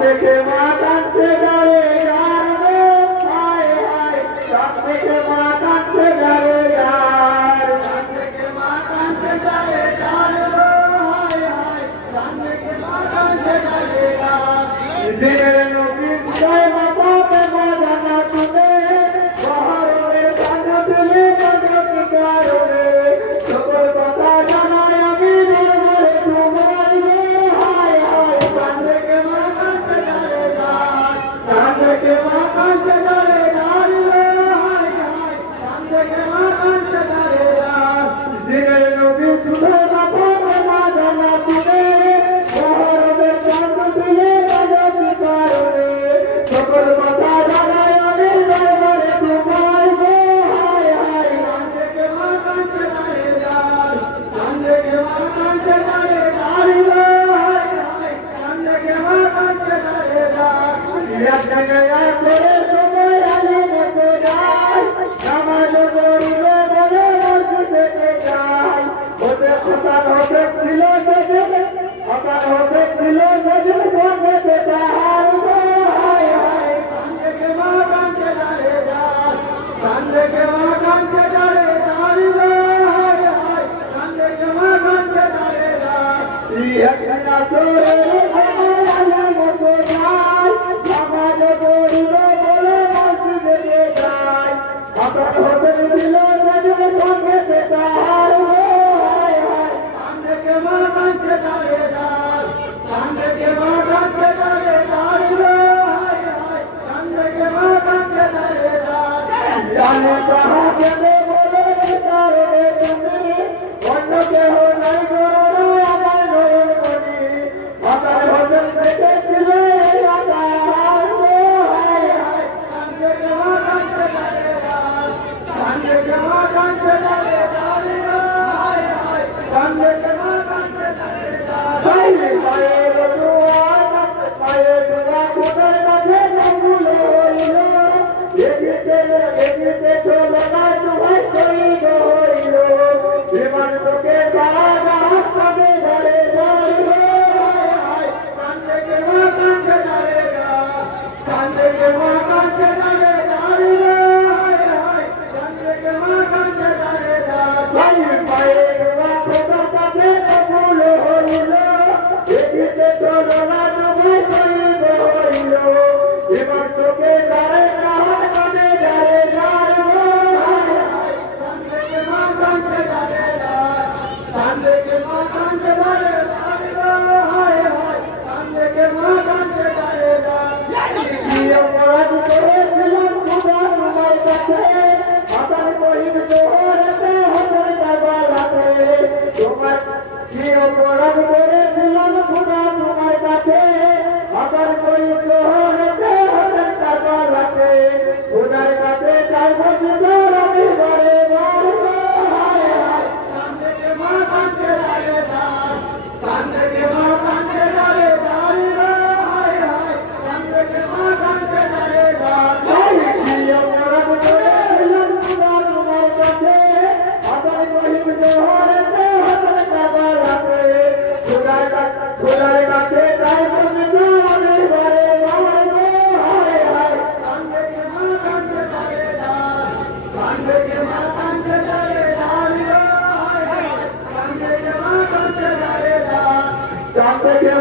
দেখে মা কাঁদছে যারে যার হায় হায় চাঁদ দেখে মা কাঁদছে যারে যার চাঁদ দেখে মা কাঁদছে যারে যার হায় হায় চাঁদ দেখে মা কাঁদছে যারে যার দিনের নবী জয় মাতা মা জানা তুলে বহরে কাঁদ দিলে জগৎ কারণে সকল কথা জানাই আমি নরে তোমার হায় হায় চাঁদ দেখে মা কাঁদছে যারে যার চাঁদ দেখে মা কাঁদছে যারে যার হায় হায় চাঁদ দেখে মা কাঁদছে যারে যার দিনের নবী শুধু মা জানা তুলে বহরে কাঁদ দিলে জগৎ কারণে সকল কথা জানাই আমি নরে তোমার হায় হায় চাঁদ দেখে মা কাঁদছে যারে যার চাঁদ দেখে মা কাঁদছে যারে যার হায় হায় চাঁদ দেখে মা কাঁদছে যারে যার এক জায়গায় করে সময় আলো মতো যায় নামাজ পড়িলে বলে মসজিদে যায় হতে হতে ছিল হতে ছিল সেদিন সঙ্গে তাহার হায় হায় চাঁদ দেখে মা কাঁদছে যারে যার চাঁদ দেখে মা কাঁদছে যারে যার হায় হায় চাঁদ দেখে মা কাঁদছে যারে যার একদিন আসরে আলো মতো যায় নামাজ পড়িলে বলে মসজিদে যায় হতে ছিল সেদিন সঙ্গে তাহার হায় হায় চাঁদ দেখে মা কাঁদছে যারে যার চাঁদ দেখে মা কাঁদছে যারে যার হায় হায় চাঁদ দেখে মা কাঁদছে যারে যার জানে কাহা কেনে বলে কারণে তুমি অন্য কেহ নাই গো আমার নয়ন মনি মাতার ভজন দেখেছিল এই আকাশ হায় হায় চাঁদ দেখে মা কাঁদছে যারে যার চাঁদ দেখে মা কাঁদছে যারে যার হায় হায় চাঁদ দেখে মা কাঁদছে যারে যার পায়ে দোয়া কোটার মাঝে জঙ্গল হইল দেখিতে চলো না তোমায় শহীদ হইল বিমান তোকে সারা জাহাজ পাবে যারে যার হায় হায় চাঁদ দেখে মা কাঁদছে যারে যার চাঁদ দেখে মা কাঁদছে যারে যার হায় হায় চাঁদ দেখে মা কাঁদছে যারে যার পায়ে দোয়া কোটার মাঝে জঙ্গল হইল দেখিতে চলো না তোমায় শহীদ হইল বিমান তোকে সারা জাহাজ পাবে যারে যার হায় হায় চাঁদ দেখে মা কাঁদছে যারে যার চাঁদ দেখে মা কাঁদছে যারে যার হায় হায় চাঁদ দেখে মা কাঁদছে যারে যার কি অপরাধ করেছিলাম খোদা তোমার কাছে আবার কহিব তোহরাতে হতের কাবালাতে তোমার কি অপরাধ করেছিলাম খোদা তোমার কাছে আবার কহিব তোহরাতে হতের কাবালাতে খোদার কাছে চাইব সুন্দর আমি ঘরে হায় হায় চাঁদ দেখে মা কাঁদছে যারে যার চাঁদ দেখে মা কাঁদছে যারে যার হায় হায় চাঁদ দেখে মা কাঁদছে যারে যার কি অপরাধ করেছিলাম খোদা তোমার কাছে আবার কহিব তোহরাতে হতের কাবালাতে খোদার কাছে চাইব সুন্দর আমি ঘরে হায় হায় চাঁদ দেখে মা কাঁদছে যারে যার চাঁদ দেখে মা কাঁদছে যারে যার হায় হায় চাঁদ দেখে মা কাঁদছে যারে যার চাঁদ দেখে